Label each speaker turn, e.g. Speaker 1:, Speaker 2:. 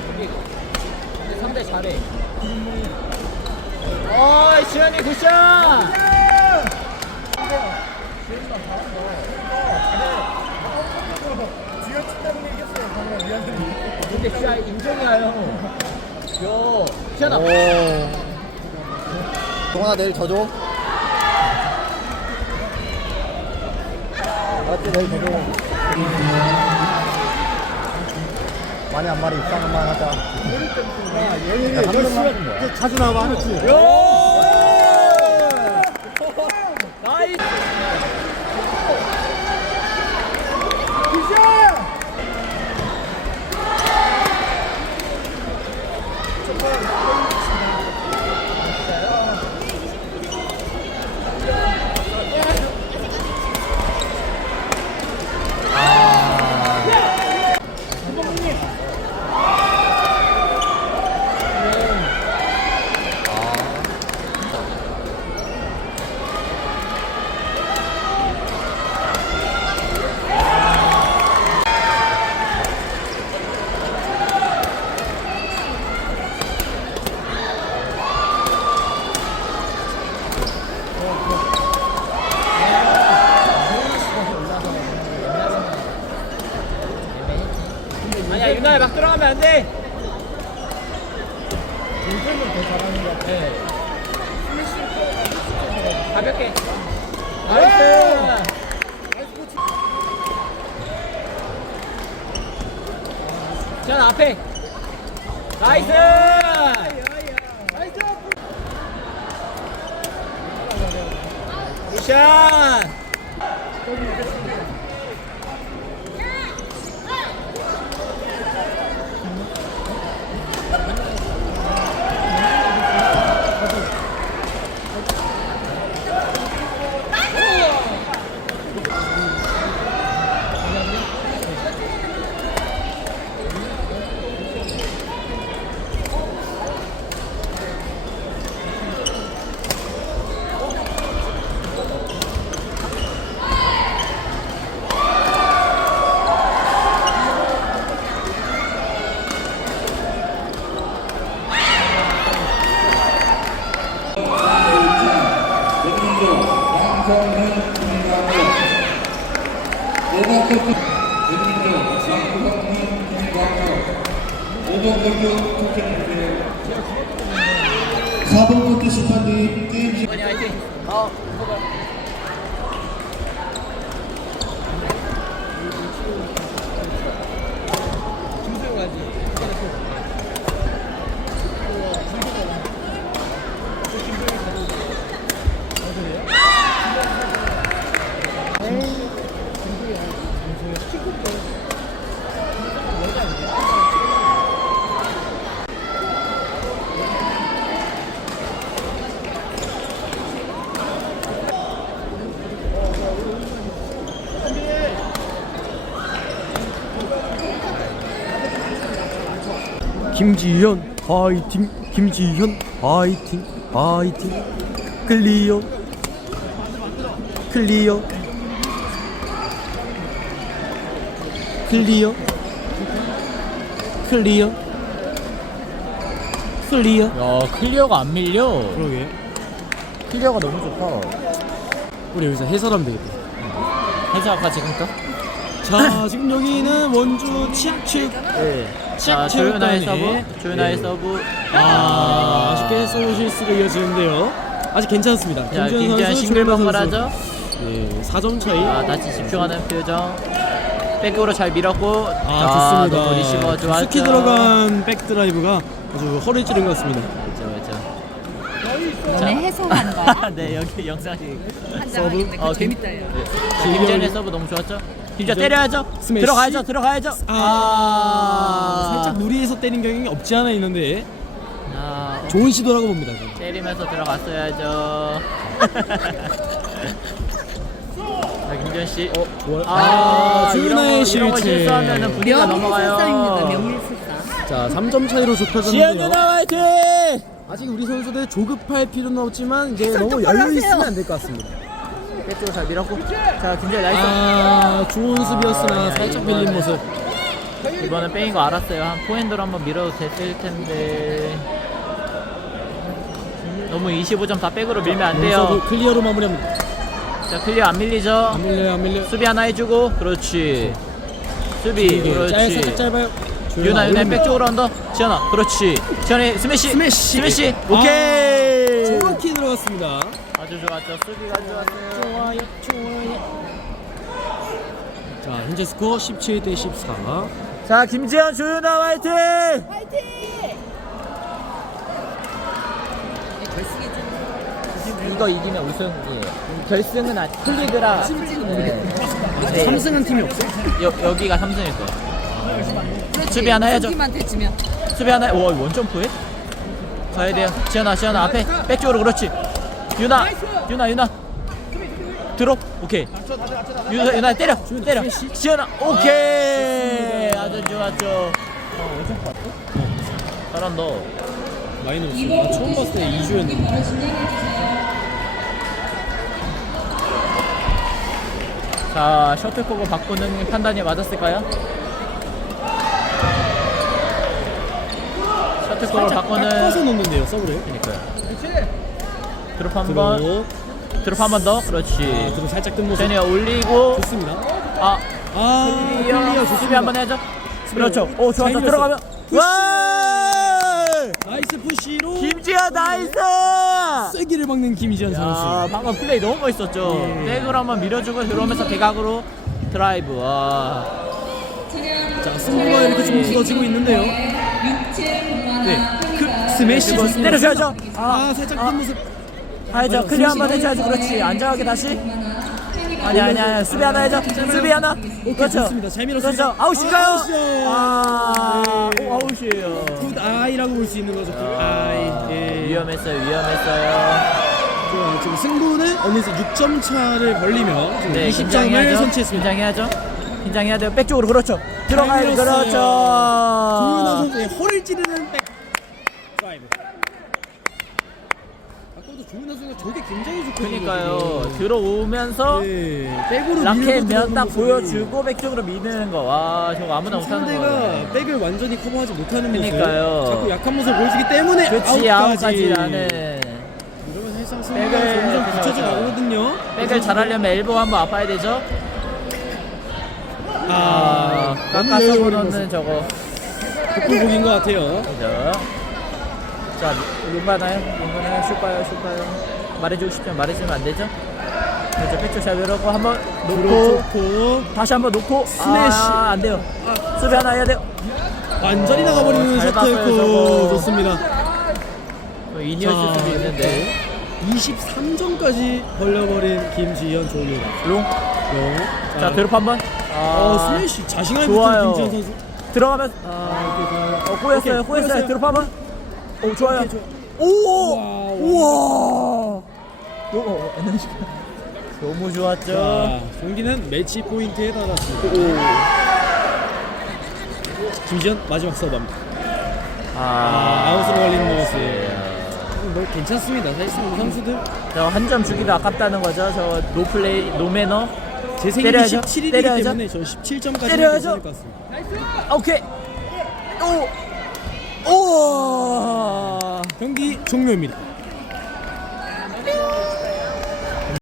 Speaker 1: 돌리고 돌리고
Speaker 2: 근데 상대 잘해. 어이 지현이
Speaker 3: 굿샷! 동원아 내일 져줘. 맞지 내일 져줘. 많이 한 마리 입상만 하자.
Speaker 1: 얘는
Speaker 3: 야, 한 번만.
Speaker 1: 자주 나와. 그렇지.
Speaker 2: 요. 나이스. 아니야 유나야 막 들어가면 안 돼.
Speaker 1: 인생은 더 잘하는 것 같아.
Speaker 2: 네. 가볍게. 나이스. 전 앞에. 나이스. 굿샷.
Speaker 4: 사번 코트 심판님 게임
Speaker 2: 시이번에 화이팅.
Speaker 5: 김지현 파이팅. 김지현 파이팅 파이팅. 클리어. 클리어. 클리어. 클리어. 클리어.
Speaker 2: 야 클리어가 안 밀려.
Speaker 5: 그러게.
Speaker 2: 클리어가 너무 좋다.
Speaker 5: 우리 여기서 해설하면 되겠다.
Speaker 2: 해서 아까 지금까?
Speaker 5: 자 지금 여기는 원주 치악체육
Speaker 2: 네. 자
Speaker 5: 치악
Speaker 2: 조윤아의 서브. 조윤아의
Speaker 5: 네.
Speaker 2: 서브.
Speaker 5: 아, 아쉽게 서브 실수가 이어지는데요 아직 괜찮습니다
Speaker 2: 자
Speaker 5: 김지현
Speaker 2: 김지현
Speaker 5: 선수,
Speaker 2: 싱글벙글
Speaker 5: 조윤아 선수.
Speaker 2: 하죠.
Speaker 5: 네, 4점 차이
Speaker 2: 아 다시 집중하는 표정. 백으로 잘 밀었고.
Speaker 5: 아, 좋습니다.
Speaker 2: 너무 리시버 좋았죠.
Speaker 5: 깊숙이 들어간 백드라이브가 아주 허를 찌른 것 같습니다.
Speaker 2: 그렇죠 그렇죠.
Speaker 6: 해설한 거야?
Speaker 2: 네 여기 영상이.
Speaker 6: 한장하는데
Speaker 2: 어,
Speaker 6: 그거 재밌다 요
Speaker 2: 김재현의 서브 너무 좋았죠. 김재 때려야죠.
Speaker 5: 스매시.
Speaker 2: 들어가야죠 들어가야죠.
Speaker 5: 아,
Speaker 2: 아
Speaker 5: 살짝 무리해서 때린 경향이 없지 않아 있는데
Speaker 2: 아,
Speaker 5: 좋은 시도라고 봅니다. 저는.
Speaker 2: 때리면서 들어갔어야죠. 자, 김준 씨. 어,
Speaker 5: 좋아요.
Speaker 2: 아,
Speaker 5: 아, 주윤아의
Speaker 2: 거, 이런 거
Speaker 5: 실책.
Speaker 2: 실수하면은 분위기가. 넘어가요.
Speaker 5: 자, 3점 차이로 좁혀졌는데요.
Speaker 2: 누나 화이팅!
Speaker 5: 아직 우리 선수들 조급할 필요는 없지만 이제 너무 열려. 있으면 안 될 것 같습니다.
Speaker 2: 백쪽으로 잘 밀었고. 자, 김준 나이스.
Speaker 5: 아, 좋은 수비였으나
Speaker 2: 아,
Speaker 5: 살짝
Speaker 2: 이거는-
Speaker 5: 밀린 모습.
Speaker 2: 이번엔 빼인 거 알았어요. 한 포핸드로 한번 밀어도 됐을 텐데. 너무 25점 다 백으로 밀면 안 돼요.
Speaker 5: 클리어로 마무리합니다.
Speaker 2: 자 클리어 안 밀리죠.
Speaker 5: 안 밀려요, 안 밀려.
Speaker 2: 수비 하나 해주고 그렇지. 수비
Speaker 5: 짧, 살짝
Speaker 2: 그렇지.
Speaker 5: 짧아요.
Speaker 2: 유나 유나
Speaker 5: 올립니다.
Speaker 2: 백 쪽으로 언더. 지현아 그렇지. 지현이 스매시
Speaker 5: 스매시.
Speaker 2: 스매시
Speaker 5: 아,
Speaker 2: 오케이.
Speaker 5: 정확히 들어갔습니다.
Speaker 2: 아주 좋았죠. 수비가 좋았어요.
Speaker 5: 좋아요, 좋아요. 자, 현재 스코어 17 대 14.
Speaker 2: 자 김지현 조윤아 화이팅! 이거 이기면 우승이에요. 결승은 아 플리그라. 네.
Speaker 5: 3승한 팀이 없어.
Speaker 2: 여, 여기가 3승일 거예요. 수비 하나 해야죠. 수비 하나. 와 원점프해? 가야 돼요. 지현아 지현아 앞에 백쪽으로 그렇지. 유나 유나 유나. 들어. 오케이. 유나 유나 때려 때려. 지현아 오케이. 아주 좋았죠. 잘한다.
Speaker 5: 마이너스. 나 처음 봤을 때 2주였는데.
Speaker 2: 자 셔틀콕을 바꾸는 판단이 맞았을까요? 셔틀콕을 바꾸는
Speaker 5: 넣는데요, 서브를.
Speaker 2: 그러니까요. 드롭 한번
Speaker 5: 들어.
Speaker 2: 드롭 한 번 더.
Speaker 5: 아,
Speaker 2: 그렇지.
Speaker 5: 들어 살짝 뜬 모습.
Speaker 2: 제니가 올리고
Speaker 5: 좋습니다.
Speaker 2: 아
Speaker 5: 아,
Speaker 2: 클리어
Speaker 5: 클리어
Speaker 2: 수비
Speaker 5: 좋습니다.
Speaker 2: 한번 해줘. 그렇죠. 오 좋았어.
Speaker 5: 잘
Speaker 2: 들어가면. 와
Speaker 5: 나이스 푸시로
Speaker 2: 김지현 나이스.
Speaker 5: 세기를 막는 김지현
Speaker 2: 야
Speaker 5: 선수.
Speaker 2: 방금 플레이 너무 멋있었죠.
Speaker 5: 예.
Speaker 2: 백으로 한번 밀어주고 들어오면서 대각으로 드라이브. 와.
Speaker 5: 자, 승부가 이렇게 좀 굳어지고 있는데요. 네, 그 스매시 좋습니다.
Speaker 2: 때려줘야죠.
Speaker 5: 아, 살짝 뜬 모습.
Speaker 2: 하야죠
Speaker 5: 맞아,
Speaker 2: 클리어 한번
Speaker 5: 스매시.
Speaker 2: 해줘야지 그렇지 안정하게 다시 아니 아니 아니 수비 하나 해줘 수비 하나 그렇죠
Speaker 5: 좋습니다.
Speaker 2: 그렇죠 아웃인가요?
Speaker 5: 아웃이요.
Speaker 2: 아
Speaker 5: 네.
Speaker 2: 오, 아웃이에요
Speaker 5: 굿 아이라고 볼 수 있는 거죠. 굿 아이. 예.
Speaker 2: 위험했어요 위험했어요
Speaker 5: 좋아요. 지금 승부는 어느새 6점 차를 벌리며 지금
Speaker 2: 네
Speaker 5: 20점을
Speaker 2: 긴장해야죠
Speaker 5: 선취했습니다.
Speaker 2: 긴장해야죠 긴장해야 돼요 백쪽으로 그렇죠 들어가야 돼
Speaker 5: 밀었어요. 조윤아
Speaker 2: 그렇죠
Speaker 5: 선수의 허를 찌르는 백 드라이브. 아까도 조윤아 선수가 저게 굉장히 좋거든요.
Speaker 2: 그러니까요.
Speaker 5: 지금.
Speaker 2: 들어오면서
Speaker 5: 네, 백으로
Speaker 2: 라켓
Speaker 5: 밀고
Speaker 2: 면
Speaker 5: 들어오는
Speaker 2: 딱
Speaker 5: 모습이
Speaker 2: 보여주고 백쪽으로 미는 거 와 저거 아무나 못하는 거예요
Speaker 5: 상대가 백을 완전히 커버하지 못하는
Speaker 2: 그러니까요.
Speaker 5: 모습 자꾸 약한 모습을 보여주기 때문에
Speaker 2: 그렇지
Speaker 5: 아웃까지.
Speaker 2: 아웃까지라는.
Speaker 5: 이러면 사실상 승부가
Speaker 2: 백을-
Speaker 5: 점점 붙여져
Speaker 2: 그쵸.
Speaker 5: 나오거든요.
Speaker 2: 백을 잘하려면 엘보 한번 아파야 되죠? 아,
Speaker 5: 아
Speaker 2: 깎아서 보는
Speaker 5: 모습.
Speaker 2: 저거.
Speaker 5: 복불복인 것 같아요.
Speaker 2: 그죠 자 눈바나요? 눈바나요? 슈퍼요? 슈퍼요? 말해주고 싶지만 말해주면 안 되죠? 그렇죠. 백조 샵 이러고 한번 놓고
Speaker 5: 좋고.
Speaker 2: 다시 한번 놓고.
Speaker 5: 스매시.
Speaker 2: 아, 안 돼요. 수비 하나 해야 돼요.
Speaker 5: 완전히 나가버리는
Speaker 2: 어, 잘 봤어요,
Speaker 5: 셔틀코. 좋습니다.
Speaker 2: 뭐 이니어스 수비 있는데.
Speaker 5: 23점까지 벌려버린 김지현 조윤아
Speaker 2: 롱.
Speaker 5: 용.
Speaker 2: 자 드롭 한번.
Speaker 5: 어
Speaker 2: 아,
Speaker 5: 스매시 자신감이
Speaker 2: 좋아요.
Speaker 5: 붙은 김지현 선수.
Speaker 2: 들어가면 아어 꼬였어요. 꼬였어요.
Speaker 5: 꼬였어요.
Speaker 2: 드롭 한번 오 좋아요
Speaker 5: 오케이, 좋아.
Speaker 2: 오
Speaker 5: 와우.
Speaker 2: 우와 너무 에너지 너무 좋았죠
Speaker 5: 자, 경기는 매치 포인트에 달았습니다. 김지현 마지막 서브합니다. 아, 아웃으로 걸리는 모습. 뭐 괜찮습니다. 사실상 이 선수들
Speaker 2: 저한 점 주기도 아깝다는 거죠 저 노플레이 노매너
Speaker 5: 제 생일이
Speaker 2: 때려야죠.
Speaker 5: 17일이기
Speaker 2: 때려야죠.
Speaker 5: 때문에 저 17점까지
Speaker 2: 때려야죠.
Speaker 5: 괜찮을 것 같습니다.
Speaker 2: 아, 오케이 오 오
Speaker 5: 경기 종료입니다.